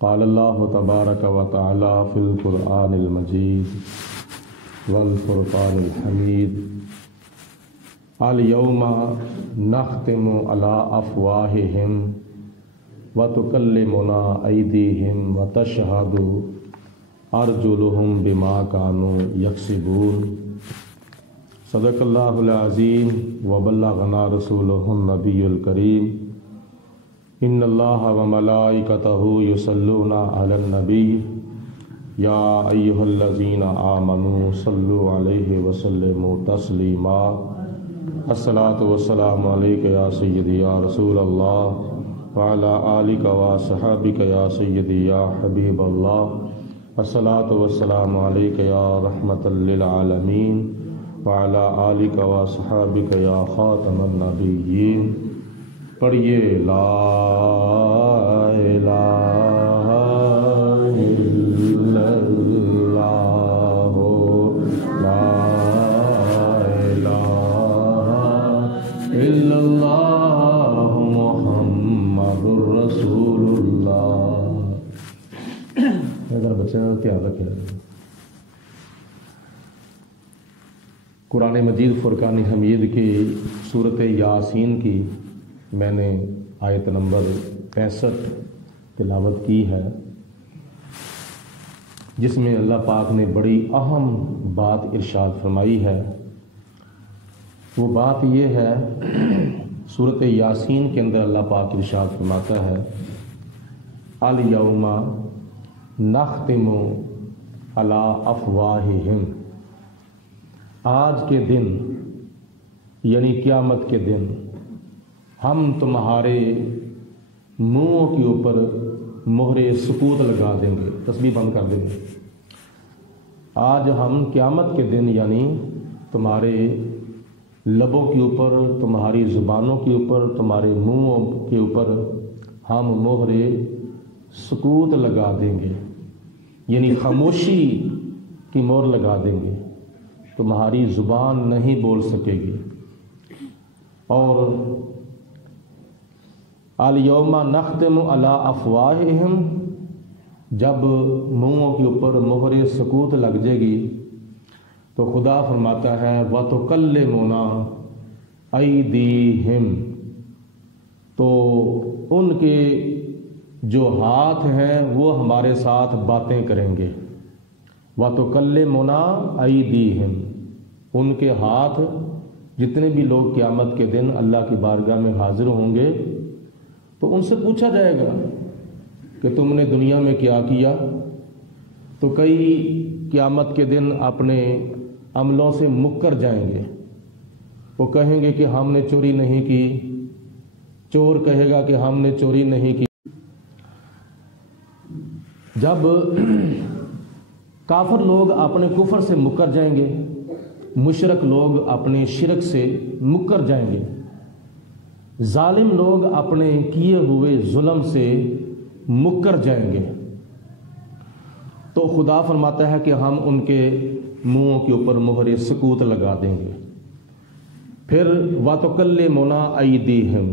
قال اللہ تبارک و تعالی فی القرآن المجید والفرقان الحمید الیوم نختم علی افواہہم وتکلمنا ایدیہم وتشہد ارجلہم بما کانوا یکسبون۔ صدق اللہ العظیم وبلغنا رسولہ النبی الکریم۔ ان اللہ وملائکتہ یصلون علی النبی یا ایہا الذین آمنوا صلوا علیہ وسلموا تسلیما۔ الصلاۃ والسلام علیک یا سیدی یا رسول اللہ وعلی آلک وصحابک یا سیدی یا حبیب اللہ۔ الصلاۃ والسلام علیک یا رحمۃ للعالمین وعلی آلک وصحابک یا خاتم النبیین۔ پڑھیے لا الہ الا اللہ لا الہ الا اللہ محمد رسول اللہ۔ اگر بچے کا خیال رکھے۔ قرآن مجید فرقان حمید کی سورۃ یاسین کی میں نے آیت نمبر 65 تلاوت کی ہے، جس میں اللہ پاک نے بڑی اہم بات ارشاد فرمائی ہے۔ وہ بات یہ ہے، سورۃ یاسین کے اندر اللہ پاک ارشاد فرماتا ہے الیوم نختم علی افواہہم، آج کے دن یعنی قیامت کے دن ہم تمہارے منہوں کے اوپر مہر سکوت لگا دیں گے، تسبیح بند کر دیں گے۔ آج ہم قیامت کے دن یعنی تمہارے لبوں کے اوپر، تمہاری زبانوں کے اوپر، تمہارے منہوں کے اوپر ہم مہر سکوت لگا دیں گے، یعنی خاموشی کی مہر لگا دیں گے، تمہاری زبان نہیں بول سکے گی۔ اور الیوم نختم علی افواہہم، جب منہوں کے اوپر مہر سکوت لگ جائے گی تو خدا فرماتا ہے وتکلمنا ایدیہم، تو ان کے جو ہاتھ ہیں وہ ہمارے ساتھ باتیں کریں گے۔ وتکلمنا ایدیہم، ان کے ہاتھ، جتنے بھی لوگ قیامت کے دن اللہ کی بارگاہ میں حاضر ہوں گے تو ان سے پوچھا جائے گا کہ تم نے دنیا میں کیا کیا؟ تو کئی قیامت کے دن اپنے عملوں سے مکر جائیں گے، وہ کہیں گے کہ ہم نے چوری نہیں کی، چور کہے گا کہ ہم نے چوری نہیں کی۔ جب کافر لوگ اپنے کفر سے مکر جائیں گے، مشرک لوگ اپنے شرک سے مکر جائیں گے، ظالم لوگ اپنے کیے ہوئے ظلم سے مکر جائیں گے، تو خدا فرماتا ہے کہ ہم ان کے منہوں کے اوپر مہر سکوت لگا دیں گے۔ پھر وتکلمنا ایدیہم،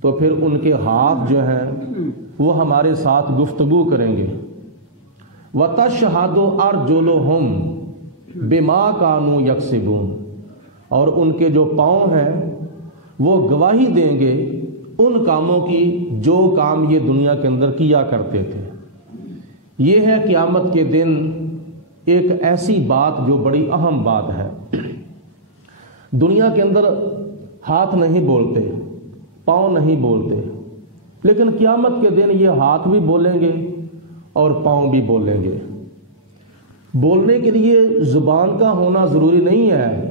تو پھر ان کے ہاتھ جو ہیں وہ ہمارے ساتھ گفتگو کریں گے۔ وتشہد ارجلہم بما کانوا یکسبون، اور ان کے جو پاؤں ہیں وہ گواہی دیں گے ان کاموں کی جو کام یہ دنیا کے اندر کیا کرتے تھے۔ یہ ہے قیامت کے دن ایک ایسی بات جو بڑی اہم بات ہے۔ دنیا کے اندر ہاتھ نہیں بولتے، پاؤں نہیں بولتے، لیکن قیامت کے دن یہ ہاتھ بھی بولیں گے اور پاؤں بھی بولیں گے۔ بولنے کے لیے زبان کا ہونا ضروری نہیں ہے،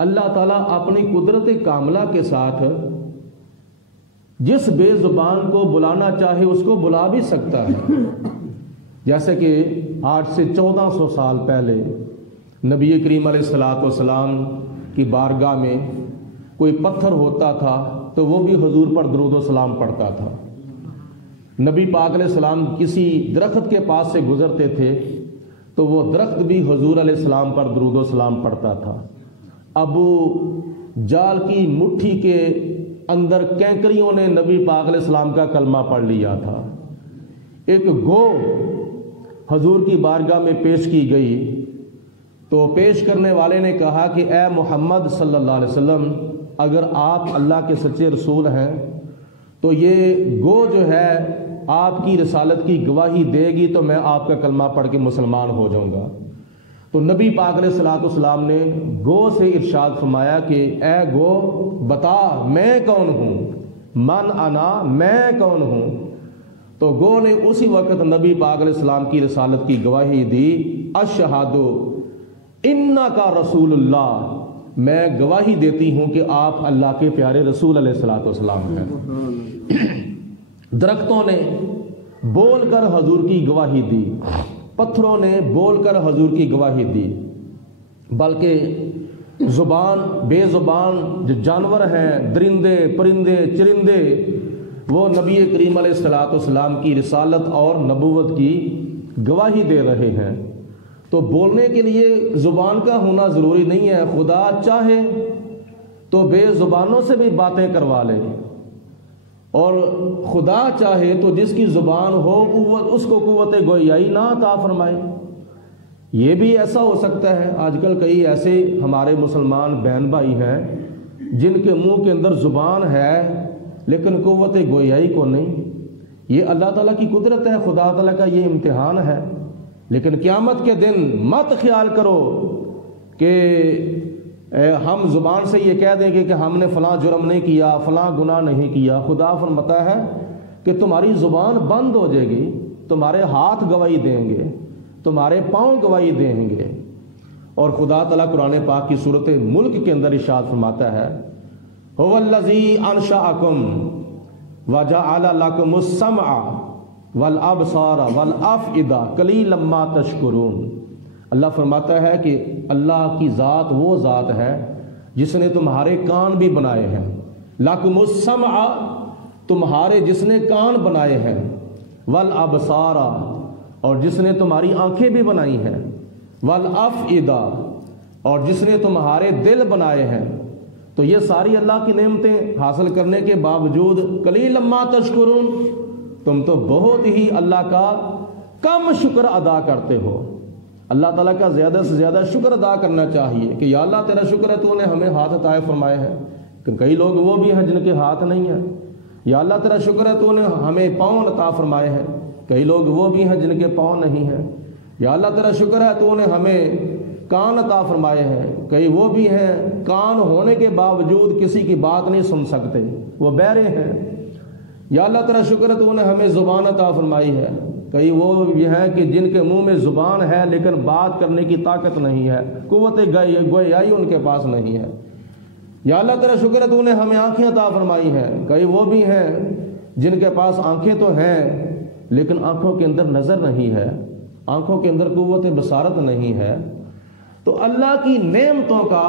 اللہ تعالیٰ اپنی قدرت کاملہ کے ساتھ جس بے زبان کو بلانا چاہے اس کو بلا بھی سکتا ہے۔ جیسے کہ آج سے 1400 سال پہلے نبی کریم علیہ الصلوۃ والسلام کی بارگاہ میں کوئی پتھر ہوتا تھا تو وہ بھی حضور پر درود و سلام پڑھتا تھا۔ نبی پاک علیہ السلام کسی درخت کے پاس سے گزرتے تھے تو وہ درخت بھی حضور علیہ السلام پر درود و سلام پڑھتا تھا۔ ابو جال کی مٹھی کے اندر کینکریوں نے نبی پاک علیہ السلام کا کلمہ پڑھ لیا تھا۔ ایک گو حضور کی بارگاہ میں پیش کی گئی تو پیش کرنے والے نے کہا کہ اے محمد صلی اللہ علیہ وسلم، اگر آپ اللہ کے سچے رسول ہیں تو یہ گو جو ہے آپ کی رسالت کی گواہی دے گی تو میں آپ کا کلمہ پڑھ کے مسلمان ہو جاؤں گا۔ تو نبی پاک علیہ الصلوۃ والسلام نے گو سے ارشاد فرمایا کہ اے گو بتا میں کون ہوں، من انا، میں کون ہوں۔ تو گو نے اسی وقت نبی پاک علیہ السلام کی رسالت کی گواہی دی، اشہد انکا رسول اللہ، میں گواہی دیتی ہوں کہ آپ اللہ کے پیارے رسول علیہ الصلوۃ والسلام ہیں۔ درختوں نے بول کر حضور کی گواہی دی، پتھروں نے بول کر حضور کی گواہی دی، بلکہ زبان بے زبان جو جانور ہیں، درندے پرندے چرندے، وہ نبی کریم علیہ الصلوۃ والسلام کی رسالت اور نبوت کی گواہی دے رہے ہیں۔ تو بولنے کے لیے زبان کا ہونا ضروری نہیں ہے، خدا چاہے تو بے زبانوں سے بھی باتیں کروا لے، اور خدا چاہے تو جس کی زبان ہو اس کو قوت گویائی نہ عطا فرمائے۔ یہ بھی ایسا ہو سکتا ہے، آج کل کئی ایسے ہمارے مسلمان بہن بھائی ہیں جن کے منہ کے اندر زبان ہے لیکن قوت گویائی کو نہیں۔ یہ اللہ تعالیٰ کی قدرت ہے، خدا تعالیٰ کا یہ امتحان ہے۔ لیکن قیامت کے دن مت خیال کرو کہ ہم زبان سے یہ کہہ دیں گے کہ ہم نے فلاں جرم نہیں کیا، فلاں گناہ نہیں کیا۔ خدا فرماتا ہے کہ تمہاری زبان بند ہو جائے گی، تمہارے ہاتھ گواہی دیں گے، تمہارے پاؤں گواہی دیں گے۔ اور خدا تعالیٰ قرآن پاک کی سورۃ ملک کے اندر ارشاد فرماتا ہے، هو الذی انشأکم وجعل لکم السمع والابصار والافئدہ قلیلا ما تشکرون۔ اللہ فرماتا ہے کہ اللہ کی ذات وہ ذات ہے جس نے تمہارے کان بھی بنائے ہیں، لکم السمع، تمہارے جس نے کان بنائے ہیں، والابصار، اور جس نے تمہاری آنکھیں بھی بنائی ہیں، والافئدہ، اور جس نے تمہارے دل بنائے ہیں۔ تو یہ ساری اللہ کی نعمتیں حاصل کرنے کے باوجود قلیلا ما تشکرون، تم تو بہت ہی اللہ کا کم شکر ادا کرتے ہو۔ اللہ تعالیٰ کا زیادہ سے زیادہ شکر ادا کرنا چاہیے کہ یا اللہ تیرا شکر ہے تو نے ہمیں ہاتھ عطا فرمائے ہیں، کہ کئی لوگ وہ بھی ہیں جن کے ہاتھ نہیں ہیں۔ یا اللہ تیرا شکر ہے تو نے ہمیں پاؤں عطا فرمائے ہیں، کئی لوگ وہ بھی ہیں جن کے پاؤں نہیں ہیں۔ یا اللہ تیرا شکر ہے تو نے ہمیں کان عطا فرمائے ہیں، کئی وہ بھی ہیں کان ہونے کے باوجود کسی کی بات نہیں سن سکتے، وہ بہرے ہیں۔ یا اللہ تیرا شکر ہے تو نے ہمیں زبان عطا فرمائی ہے، کئی وہ بھی ہیں کہ جن کے منہ میں زبان ہے لیکن بات کرنے کی طاقت نہیں ہے، قوت گویائی ان کے پاس نہیں ہے۔ یا اللہ تیرا شکر ہے تو نے ہمیں آنکھیں عطا فرمائی ہیں، کئی وہ بھی ہیں جن کے پاس آنکھیں تو ہیں لیکن آنکھوں کے اندر نظر نہیں ہے، آنکھوں کے اندر قوت بصارت نہیں ہے۔ تو اللہ کی نعمتوں کا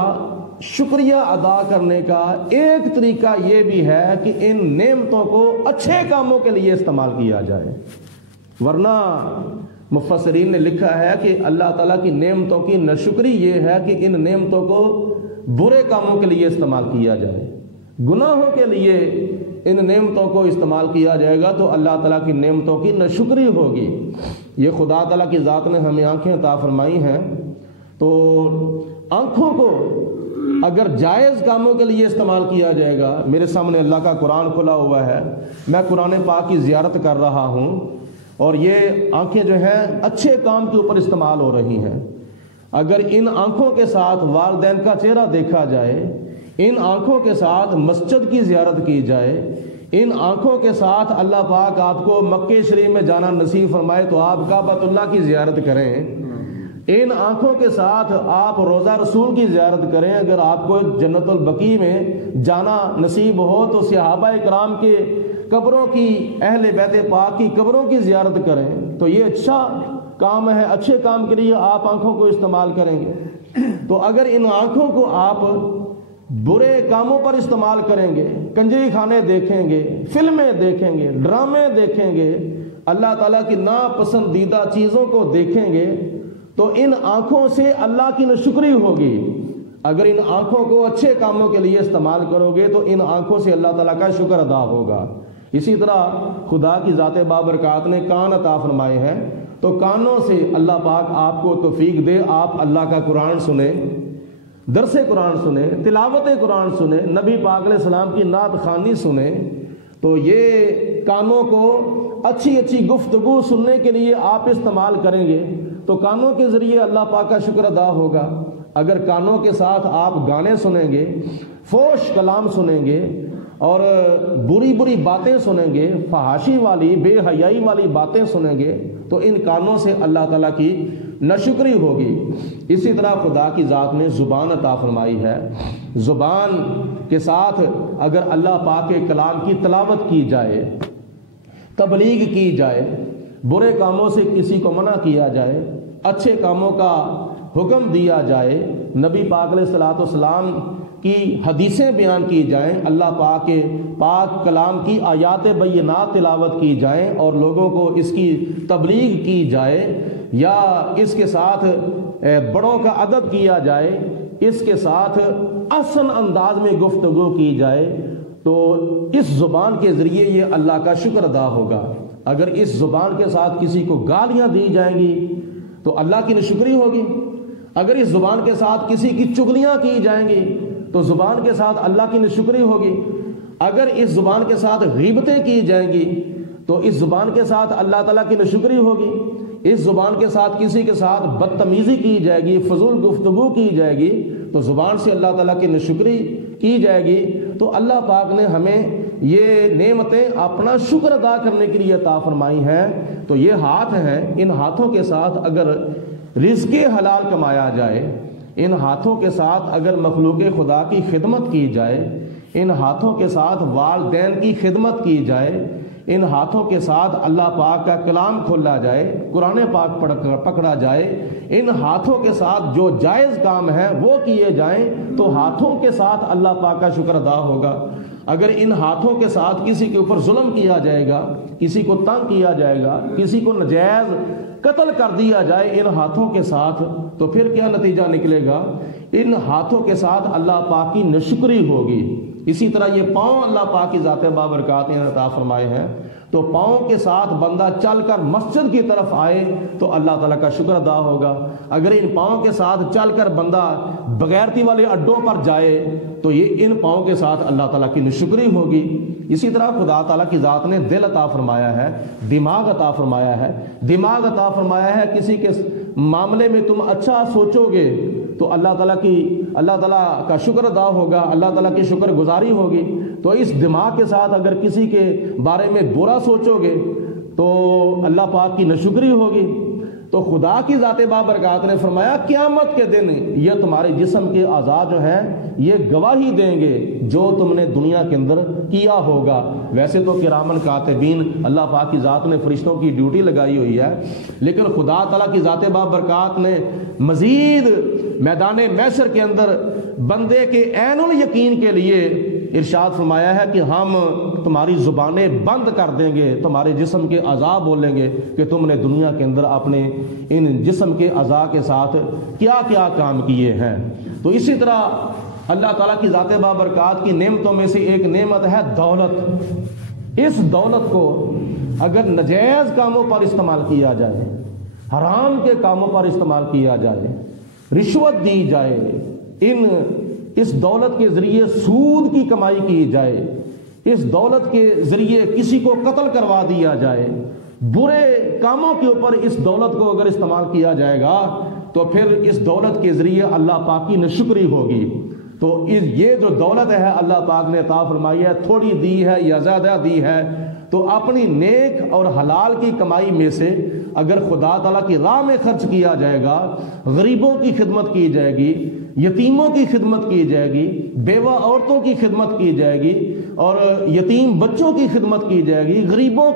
شکریہ ادا کرنے کا ایک طریقہ یہ بھی ہے کہ ان نعمتوں کو اچھے کاموں کے لیے استعمال کیا جائے، ورنہ مفسرین نے لکھا ہے کہ اللہ تعالیٰ کی نعمتوں کی ناشکری یہ ہے کہ ان نعمتوں کو برے کاموں کے لیے استعمال کیا جائے، گناہوں کے لیے ان نعمتوں کو استعمال کیا جائے گا تو اللہ تعالیٰ کی نعمتوں کی ناشکری ہوگی۔ یہ خدا تعالیٰ کی ذات نے ہمیں آنکھیں عطا فرمائی ہیں، تو آنکھوں کو اگر جائز کاموں کے لیے استعمال کیا جائے گا، میرے سامنے اللہ کا قرآن کھلا ہوا ہے، میں قرآن پاک کی زیارت کر رہا ہوں اور یہ آنکھیں جو ہیں اچھے کام کے اوپر استعمال ہو رہی ہیں، اگر ان آنکھوں کے ساتھ والدین کا چہرہ دیکھا جائے، ان آنکھوں کے ساتھ مسجد کی زیارت کی جائے، ان آنکھوں کے ساتھ اللہ پاک آپ کو مکہ شریف میں جانا نصیب فرمائے تو آپ کعبۃ اللہ کی زیارت کریں، ان آنکھوں کے ساتھ آپ روضہ رسول کی زیارت کریں، اگر آپ کو جنت البقیع میں جانا نصیب ہو تو صحابہ کرام کے قبروں کی، اہل بیت پاک کی قبروں کی زیارت کریں، تو یہ اچھا کام ہے، اچھے کام کے لیے آپ آنکھوں کو استعمال کریں گے۔ تو اگر ان آنکھوں کو آپ برے کاموں پر استعمال کریں گے، کنجری خانے دیکھیں گے، فلمیں دیکھیں گے، ڈرامے دیکھیں گے، اللہ تعالیٰ کی ناپسندیدہ چیزوں کو دیکھیں گے تو ان آنکھوں سے اللہ کی ناشکری ہوگی۔ اگر ان آنکھوں کو اچھے کاموں کے لیے استعمال کرو گے تو ان آنکھوں سے اللہ تعالیٰ کا شکر ادا ہوگا۔ اسی طرح خدا کی ذات بابرکات نے کان عطا فرمائے ہیں، تو کانوں سے اللہ پاک آپ کو توفیق دے آپ اللہ کا قرآن سنیں، درس قرآن سنیں، تلاوت قرآن سنیں، نبی پاک علیہ السلام کی نعت خوانی سنیں، تو یہ کانوں کو اچھی اچھی گفتگو سننے کے لیے آپ استعمال کریں گے تو کانوں کے ذریعے اللہ پاک کا شکر ادا ہوگا۔ اگر کانوں کے ساتھ آپ گانے سنیں گے، فوش کلام سنیں گے اور بری بری باتیں سنیں گے، فحاشی والی بے حیائی والی باتیں سنیں گے، تو ان کانوں سے اللہ تعالیٰ کی ناشکری ہوگی۔ اسی طرح خدا کی ذات نے زبان عطا فرمائی ہے، زبان کے ساتھ اگر اللہ پاک کے کلام کی تلاوت کی جائے، تبلیغ کی جائے، برے کاموں سے کسی کو منع کیا جائے، اچھے کاموں کا حکم دیا جائے، نبی پاک علیہ السلام کی حدیثیں بیان کی جائیں، اللہ پاک کے پاک کلام کی آیات بینات تلاوت کی جائیں اور لوگوں کو اس کی تبلیغ کی جائے، یا اس کے ساتھ بڑوں کا ادب کیا جائے، اس کے ساتھ احسن انداز میں گفتگو کی جائے، تو اس زبان کے ذریعے یہ اللہ کا شکر ادا ہوگا۔ اگر اس زبان کے ساتھ کسی کو گالیاں دی جائیں گی تو اللہ کی ناشکری ہوگی، اگر اس زبان کے ساتھ کسی کی چغلیاں کی جائیں گی تو زبان کے ساتھ اللہ کی ناشکری ہوگی، اگر اس زبان کے ساتھ غیبتیں کی جائیں گی تو اس زبان کے ساتھ اللہ تعالیٰ کی ناشکری ہوگی، اس زبان کے ساتھ کسی کے ساتھ بدتمیزی کی جائے گی، فضول گفتگو کی جائے گی تو زبان سے اللہ تعالیٰ کی ناشکری کی جائے گی۔ تو اللہ پاک نے ہمیں یہ نعمتیں اپنا شکر ادا کرنے کے لیے عطا فرمائی ہیں۔ تو یہ ہاتھ ہیں، ان ہاتھوں کے ساتھ اگر رزق حلال کمایا جائے، ان ہاتھوں کے ساتھ اگر مخلوق خدا کی خدمت کی جائے، ان ہاتھوں کے ساتھ والدین کی خدمت کی جائے، ان ہاتھوں کے ساتھ اللہ پاک کا کلام کھولا جائے، قرآن پاک پکڑا جائے، ان ہاتھوں کے ساتھ جو جائز کام ہے وہ کیے جائیں تو ہاتھوں کے ساتھ اللہ پاک کا شکر ادا ہوگا۔ اگر ان ہاتھوں کے ساتھ کسی کے اوپر ظلم کیا جائے گا، کسی کو تنگ کیا جائے گا، کسی کو ناجائز قتل کر دیا جائے ان ہاتھوں کے ساتھ، تو پھر کیا نتیجہ نکلے گا؟ ان ہاتھوں کے ساتھ اللہ پاک کی ناشکری ہوگی۔ اسی طرح یہ پاؤں اللہ پاک کی ذات بابرکات نے عطا فرمائے ہیں، تو پاؤں کے ساتھ بندہ چل کر مسجد کی طرف آئے تو اللہ تعالیٰ کا شکر ادا ہوگا۔ اگر ان پاؤں کے ساتھ چل کر بندہ بغیرتی والے اڈوں پر جائے تو یہ ان پاؤں کے ساتھ اللہ تعالیٰ کی ناشکری ہوگی۔ اسی طرح خدا تعالیٰ کی ذات نے دل عطا فرمایا ہے، دماغ عطا فرمایا ہے، دماغ عطا فرمایا ہے۔ کسی کے معاملے میں تم اچھا سوچو گے تو اللہ تعالیٰ کا شکر ادا ہوگا، اللہ تعالیٰ کی شکر گزاری ہوگی۔ تو اس دماغ کے ساتھ اگر کسی کے بارے میں برا سوچو گے تو اللہ پاک کی ناشکری ہوگی۔ تو خدا کی ذات بابرکات نے فرمایا قیامت کے دن یہ تمہارے جسم کے اعضاء جو ہیں یہ گواہی دیں گے جو تم نے دنیا کے اندر کیا ہوگا۔ ویسے تو کرامن کاتبین اللہ پاک کی ذات نے فرشتوں کی ڈیوٹی لگائی ہوئی ہے، لیکن خدا تعالیٰ کی ذات بابرکات نے مزید میدان محشر کے اندر بندے کے عین الیقین کے لیے ارشاد فرمایا ہے کہ ہم تمہاری زبانیں بند کر دیں گے، تمہارے جسم کے اعضاء بولیں گے کہ تم نے دنیا کے اندر اپنے ان جسم کے اعضاء کے ساتھ کیا کیا کام کیے ہیں۔ تو اسی طرح اللہ تعالیٰ کی ذات بابرکات کی نعمتوں میں سے ایک نعمت ہے دولت۔ اس دولت کو اگر ناجائز کاموں پر استعمال کیا جائے، حرام کے کاموں پر استعمال کیا جائے، رشوت دی جائے، اس دولت کے ذریعے سود کی کمائی کی جائے، اس دولت کے ذریعے کسی کو قتل کروا دیا جائے، برے کاموں کے اوپر اس دولت کو اگر استعمال کیا جائے گا تو پھر اس دولت کے ذریعے اللہ پاک کی ناشکری ہوگی۔ تو یہ جو دولت ہے اللہ پاک نے عطا فرمائی ہے، تھوڑی دی ہے یا زیادہ دی ہے، تو اپنی نیک اور حلال کی کمائی میں سے اگر خدا تعالیٰ کی راہ میں خرچ کیا جائے گا، غریبوں کی خدمت کی جائے گی، یتیموں کی خدمت کی جائے گی، بیوہ عورتوں کی خدمت کی جائے گی اور یتیم بچوں کی خدمت کی جائے گی، غریبوں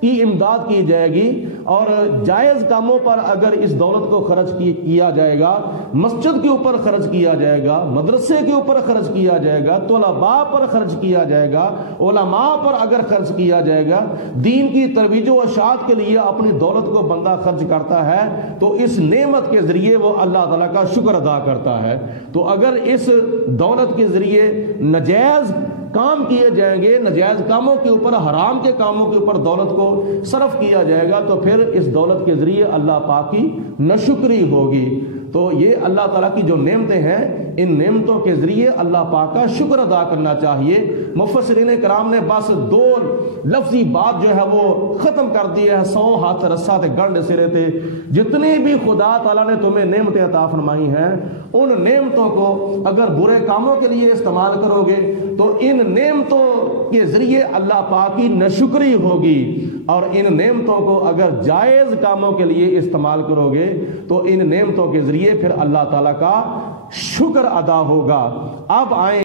کی امداد کی جائے گی، اور جائز کاموں پر اگر اس دولت کو خرچ کیا جائے گا، مسجد کے اوپر خرچ کیا جائے گا، مدرسے کے اوپر خرچ کیا جائے گا، طلباء پر خرچ کیا جائے گا، علماء پر اگر خرچ کیا جائے گا، دین کی ترویج و اشاعت کے لیے اپنی دولت کو بندہ خرچ کرتا ہے تو اس نعمت کے ذریعے وہ اللہ تعالیٰ کا شکر ادا کرتا ہے۔ تو اگر اس دولت کے ذریعے ناجائز کام کیے جائیں گے، ناجائز کاموں کے اوپر، حرام کے کاموں کے اوپر دولت کو صرف کیا جائے گا، تو پھر اس دولت کے ذریعے اللہ پاک کی ناشکری ہوگی۔ تو یہ اللہ تعالیٰ کی جو نعمتیں ہیں، ان نعمتوں کے ذریعے اللہ پاک کا شکر ادا کرنا چاہیے۔ مفسرین کرام نے بس 2 لفظی بات جو ہے وہ ختم کر دی ہے، 100 ہاتھ رسا تے گنڈ سرے تے۔ جتنی بھی خدا تعالیٰ نے تمہیں نعمتیں عطا فرمائی ہیں، ان نعمتوں کو اگر برے کاموں کے لیے استعمال کرو گے تو ان نعمتوں کے ذریعے اللہ پاک کی ناشکری ہوگی، اور ان نعمتوں کو اگر جائز کاموں کے لیے استعمال کرو گے تو ان نعمتوں کے ذریعے پھر اللہ تعالیٰ کا شکر ادا ہوگا۔ اب آئیں،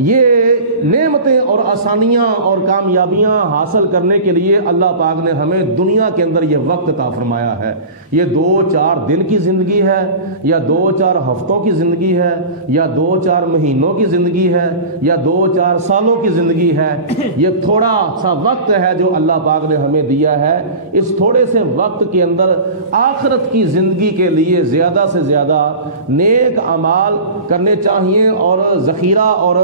یہ نعمتیں اور آسانیاں اور کامیابیاں حاصل کرنے کے لیے اللہ پاک نے ہمیں دنیا کے اندر یہ وقت عطا فرمایا ہے۔ یہ 2-4 دن کی زندگی ہے، یا 2-4 ہفتوں کی زندگی ہے، یا 2-4 مہینوں کی زندگی ہے، یا 2-4 سالوں کی زندگی ہے۔ یہ تھوڑا سا وقت ہے جو اللہ پاک نے ہمیں دیا ہے۔ اس تھوڑے سے وقت کے اندر آخرت کی زندگی کے لیے زیادہ سے زیادہ نیک اعمال کرنے چاہیے، اور ذخیرہ اور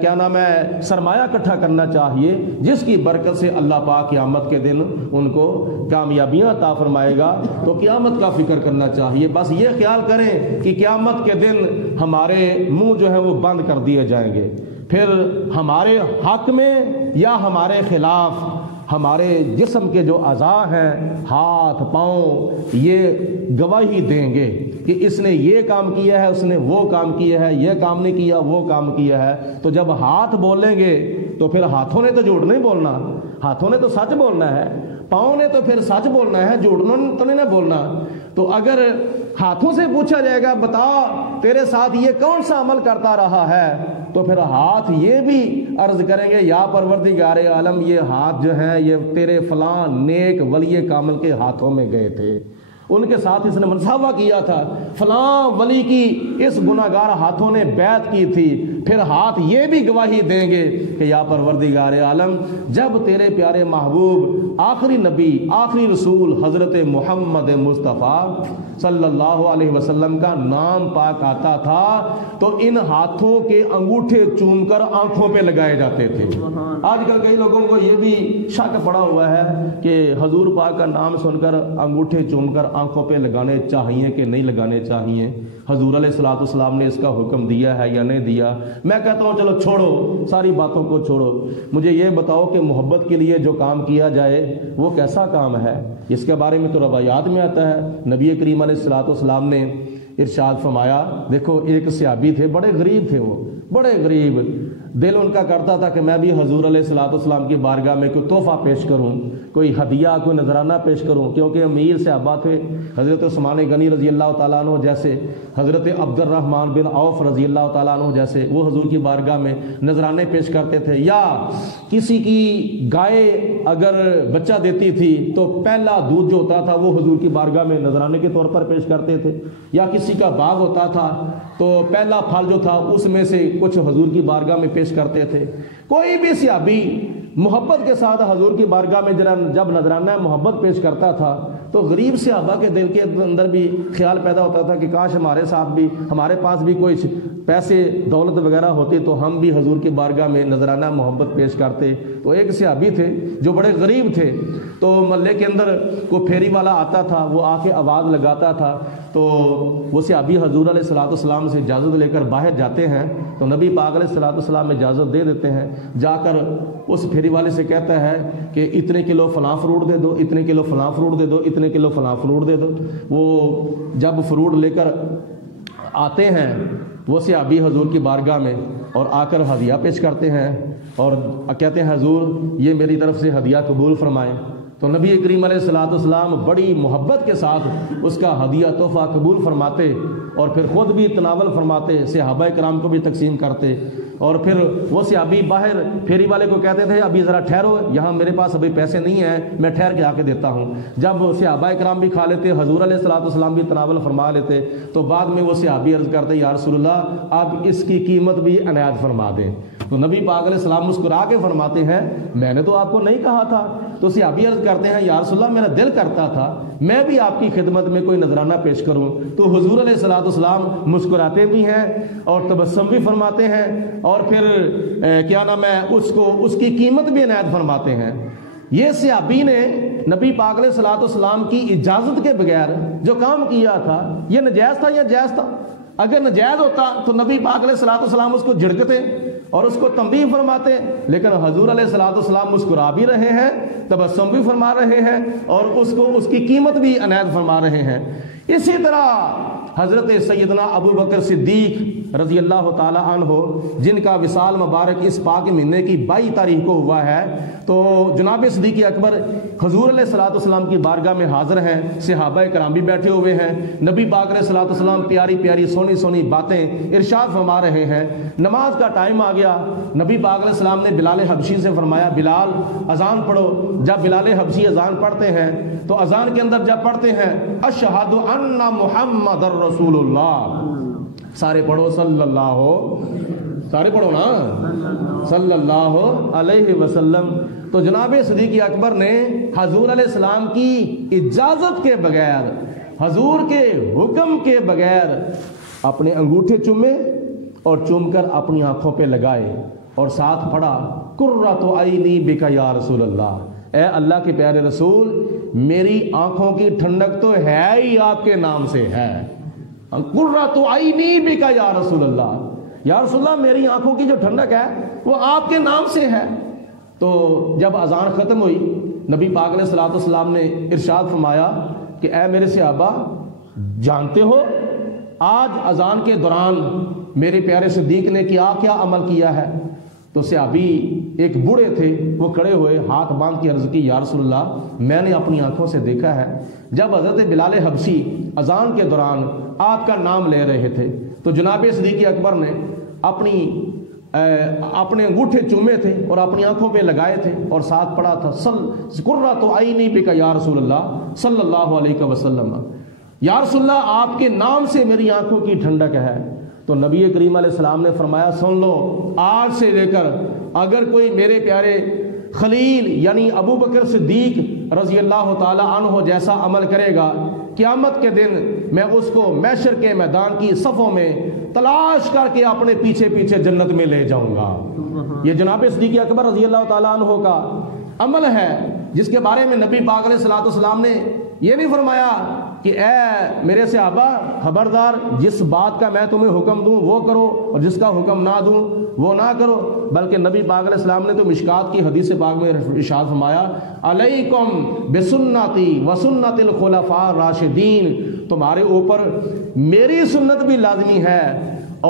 کیا نام ہے سرمایہ اکٹھا کرنا چاہیے، جس کی برکت سے اللہ پاک قیامت کے دن ان کو کامیابیاں عطا فرمائے گا۔ تو قیامت کا فکر کرنا چاہیے۔ بس یہ خیال کریں کہ قیامت کے دن ہمارے منہ جو ہے وہ بند کر دیے جائیں گے، پھر ہمارے حق میں یا ہمارے خلاف ہمارے جسم کے جو اعضاء ہیں، ہاتھ پاؤں، یہ گواہی دیں گے کہ اس نے یہ کام کیا ہے، اس نے وہ کام کیا ہے، یہ کام نہیں کیا، وہ کام کیا ہے۔ تو جب ہاتھ بولیں گے تو پھر ہاتھوں نے تو جھوٹ نہیں بولنا، ہاتھوں نے تو سچ بولنا ہے، پاؤں نے تو پھر سچ بولنا ہے، جھوٹ تو نہیں بولنا۔ تو اگر ہاتھوں سے پوچھا جائے گا بتا تیرے ساتھ یہ کون سا عمل کرتا رہا ہے، تو پھر ہاتھ یہ بھی عرض کریں گے یا پروردگار عالم، یہ ہاتھ جو ہیں یہ تیرے فلاں نیک ولی کامل کے ہاتھوں میں گئے تھے، ان کے ساتھ اس نے منصوبہ کیا تھا، فلاں ولی کی اس گناہگار ہاتھوں نے بیعت کی تھی۔ پھر ہاتھ یہ بھی گواہی دیں گے کہ یا پروردگار عالم، جب تیرے پیارے محبوب آخری نبی آخری رسول حضرت محمد مصطفیٰ صلی اللہ علیہ وسلم کا نام پاک آتا تھا تو ان ہاتھوں کے انگوٹھے چوم کر آنکھوں پہ لگائے جاتے تھے۔ آج کل کئی لوگوں کو یہ بھی شک پڑا ہوا ہے کہ حضور پاک کا نام سن کر انگوٹھے چوم کر آنکھوں پہ لگانے چاہیے کہ نہیں لگانے چاہیے، حضور علیہ الصلوۃ والسلام نے اس کا حکم دیا ہے یا نہیں دیا۔ میں کہتا ہوں چلو چھوڑو، ساری باتوں کو چھوڑو، مجھے یہ بتاؤ کہ محبت کے لیے جو کام کیا جائے وہ کیسا کام ہے؟ اس کے بارے میں تو روایات میں آتا ہے، نبی کریم علیہ الصلوۃ والسلام نے ارشاد فرمایا، دیکھو ایک صحابی تھے، بڑے غریب تھے، وہ بڑے غریب، دل ان کا کرتا تھا کہ میں بھی حضور علیہ الصلوۃ والسلام کی بارگاہ میں کوئی تحفہ پیش کروں، کوئی ہدیہ، کوئی نذرانہ پیش کروں، کیونکہ امیر صحابہ تھے، حضرت عثمان غنی رضی اللہ تعالیٰ عنہ جیسے، حضرت عبد الرحمن بن عوف رضی اللہ تعالیٰ عنہ جیسے، وہ حضور کی بارگاہ میں نذرانے پیش کرتے تھے، یا کسی کی گائے اگر بچہ دیتی تھی تو پہلا دودھ جو ہوتا تھا وہ حضور کی بارگاہ میں نذرانے کے طور پر پیش کرتے تھے، یا کسی کا باغ ہوتا تھا تو پہلا پھل جو تھا اس میں سے کچھ حضور کی بارگاہ میں پیش کرتے تھے۔ کوئی بھی صحابی محبت کے ساتھ حضور کی بارگاہ میں جب نذرانہ محبت پیش کرتا تھا تو غریب صحابہ کے دل کے اندر بھی خیال پیدا ہوتا تھا کہ کاش ہمارے ساتھ بھی، ہمارے پاس بھی کوئی پیسے دولت وغیرہ ہوتی تو ہم بھی حضور کی بارگاہ میں نذرانہ محبت پیش کرتے۔ تو ایک صحابی تھے جو بڑے غریب تھے، تو محلے کے اندر کوئی پھیری والا آتا تھا، وہ آ کے آواز لگاتا تھا، تو وہ صحابی حضور علیہ الصلوۃ والسلام سے اجازت لے کر باہر جاتے ہیں، تو نبی پاک علیہ الصلوۃ والسلام اجازت دے دیتے ہیں، جا کر اس پھیری والے سے کہتا ہے کہ اتنے کلو فلاں فروٹ دے دو، اتنے کلو فلاں فروٹ دے دو، اتنے کلو فلاں فروٹ دے دو۔ وہ جب فروٹ لے کر آتے ہیں وہ صحابی حضور کی بارگاہ میں اور آ کر ہدیہ پیش کرتے ہیں اور کہتے ہیں حضور یہ میری طرف سے ہدیہ قبول فرمائیں۔ تو نبی کریم علیہ الصلوۃ والسلام بڑی محبت کے ساتھ اس کا ہدیہ تحفہ قبول فرماتے اور پھر خود بھی تناول فرماتے، صحابہ کرام کو بھی تقسیم کرتے، اور پھر وہ صحابی باہر پھیری والے کو کہتے تھے ابھی ذرا ٹھہرو، یہاں میرے پاس ابھی پیسے نہیں ہیں، میں ٹھہر کے آ کے دیتا ہوں۔ جب صحابہ کرام بھی کھا لیتے، حضور علیہ الصلوۃ والسلام بھی تناول فرما لیتے، تو بعد میں وہ صحابی عرض کرتے یا رسول اللہ آپ اس کی قیمت بھی عنایت فرما دیں۔ تو نبی پاک علیہ السلام مسکرا کے فرماتے ہیں میں نے تو آپ کو نہیں کہا تھا. تو صحابی عرض کرتے ہیں یا رسول اللہ میرا دل کرتا تھا میں بھی آپ کی خدمت میں کوئی نذرانہ پیش کروں. تو حضور علیہ الصلوۃ والسلام مسکراتے بھی ہیں اور تبسم بھی فرماتے ہیں اور پھر کیا نام ہے اس کی قیمت بھی عنایت فرماتے ہیں. یہ صحابی نے نبی پاک علیہ الصلوۃ والسلام کی اجازت کے بغیر جو کام کیا تھا یہ ناجائز تھا یا جائز تھا؟ اگر ناجائز ہوتا تو نبی پاک علیہ الصلوۃ والسلام اس کو جھڑکتے اور اس کو تنبیہ فرماتے، لیکن حضور علیہ الصلوۃ والسلام مسکرا بھی رہے ہیں، تبسم بھی فرما رہے ہیں اور اس کی قیمت بھی عنایت فرما رہے ہیں. اسی طرح حضرت سیدنا ابو بکر صدیق رضی اللہ تعالی عنہ جن کا وصال مبارک اس پاک مہینے کی 22 تاریخ کو ہوا ہے، تو جناب صدیق اکبر حضور علیہ الصلوۃ والسلام کی بارگاہ میں حاضر ہیں، صحابہ کرام بھی بیٹھے ہوئے ہیں. نبی پاک علیہ الصلوۃ والسلام پیاری پیاری سونی سونی باتیں ارشاد فرما رہے ہیں. نماز کا ٹائم آ گیا. نبی پاک علیہ السلام نے بلال حبشی سے فرمایا بلال اذان پڑھو. جب بلال حبشی اذان پڑھتے ہیں تو اذان کے اندر جب پڑھتے ہیں اشہد ان محمد رسول اللہ، سارے پڑھو صلی اللہ، سارے پڑھو نا صلی اللہ علیہ وسلم. تو جناب صدیق اکبر نے حضور علیہ السلام کی اجازت کے بغیر، حضور کے حکم کے بغیر اپنے انگوٹھے چومے اور چوم کر اپنی آنکھوں پہ لگائے اور ساتھ پڑھا قرۃ عینی بک یا رسول اللہ، اے اللہ کے پیارے رسول میری آنکھوں کی ٹھنڈک تو ہے ہی آپ کے نام سے ہے. قرۃ عینی بک یا رسول اللہ، یا رسول اللہ میری آنکھوں کی جو ٹھنڈک ہے وہ آپ کے نام سے ہے. تو جب اذان ختم ہوئی نبی پاک علیہ الصلوۃ والسلام نے ارشاد فرمایا کہ اے میرے صحابہ جانتے ہو آج اذان کے دوران میرے پیارے صدیق نے کیا کیا عمل کیا ہے؟ تو صحابی ایک بوڑھے تھے، وہ کھڑے ہوئے ہاتھ باندھ کے عرض کی یا رسول اللہ میں نے اپنی آنکھوں سے دیکھا ہے جب حضرت بلال حبشی اذان کے دوران آپ کا نام لے رہے تھے تو جناب صدیق اکبر نے اپنے انگوٹھے چومے تھے اور اپنی آنکھوں پہ لگائے تھے اور ساتھ پڑھا تھا قرۃ عینی بک یا رسول اللہ صلی اللہ علیہ وسلم، یا رسول اللہ آپ کے نام سے میری آنکھوں کی ٹھنڈک ہے. تو نبی کریم علیہ السلام نے فرمایا سن لو آج سے لے کر اگر کوئی میرے پیارے خلیل یعنی ابو بکر صدیق رضی اللہ تعالی عنہ جیسا عمل کرے گا قیامت کے دن میں اس کو محشر کے میدان کی صفوں میں تلاش کر کے اپنے پیچھے پیچھے جنت میں لے جاؤں گا. یہ جناب صدیق اکبر رضی اللہ تعالی عنہ کا عمل ہے جس کے بارے میں نبی پاک علیہ الصلوۃ والسلام نے یہ نہیں فرمایا کہ اے میرے صحابہ خبردار جس بات کا میں تمہیں حکم دوں وہ کرو اور جس کا حکم نہ دوں وہ نہ کرو، بلکہ نبی پاک علیہ السلام نے تو مشکات کی حدیث پاک میں ارشاد فرمایا علیکم بسنتی وسنت الخلفاء الراشدین، تمہارے اوپر میری سنت بھی لازمی ہے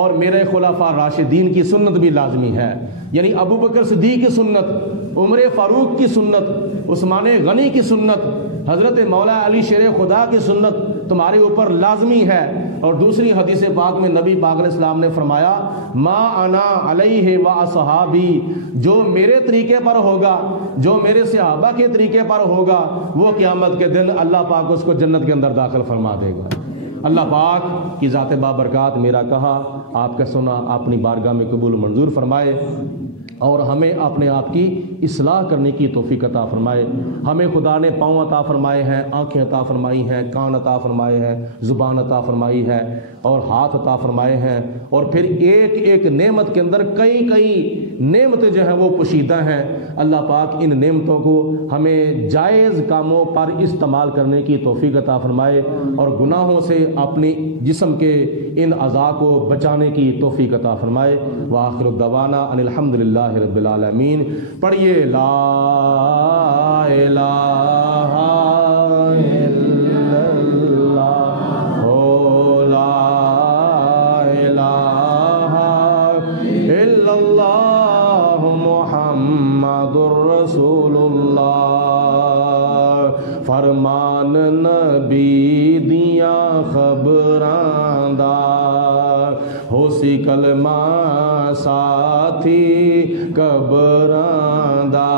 اور میرے خلفاء راشدین کی سنت بھی لازمی ہے. یعنی ابو بکر صدیق کی سنت، عمر فاروق کی سنت، عثمان غنی کی سنت، حضرت مولا علی شیر خدا کی سنت تمہارے اوپر لازمی ہے. اور دوسری حدیث پاک میں نبی پاک علیہ السلام نے فرمایا ما انا علیہ و اصحابی، جو میرے طریقے پر ہوگا، جو میرے صحابہ کے طریقے پر ہوگا وہ قیامت کے دن اللہ پاک اس کو جنت کے اندر داخل فرما دے گا. اللہ پاک کی ذات بابرکات میرا کہا آپ کا سنا اپنی بارگاہ میں قبول منظور فرمائے اور ہمیں اپنے آپ کی اصلاح کرنے کی توفیق عطا فرمائے. ہمیں خدا نے پاؤں عطا فرمائے ہیں، آنکھیں عطا فرمائی ہیں، کان عطا فرمائے ہیں، زبان عطا فرمائی ہے اور ہاتھ عطا فرمائے ہیں، اور پھر ایک ایک نعمت کے اندر کئی کئی نعمتیں جو ہیں وہ پوشیدہ ہیں. اللہ پاک ان نعمتوں کو ہمیں جائز کاموں پر استعمال کرنے کی توفیق عطا فرمائے اور گناہوں سے اپنی جسم کے ان اعضاء کو بچانے کی توفیق عطا فرمائے. وآخر الدعوانا ان الحمدللہ رب العالمین. پڑھیے لا الہ الا اللہ لا الہ الا اللہ محمد الرسول اللہ. فرمان نبی دیاں خبراں دا ہو سی کلمہ ساتھی قبراں دا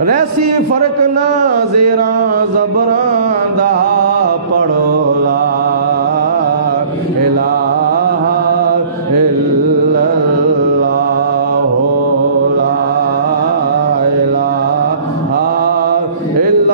ریسی فرق نہ زیراں زبراں دا پڑھو لا الہ الا اللہ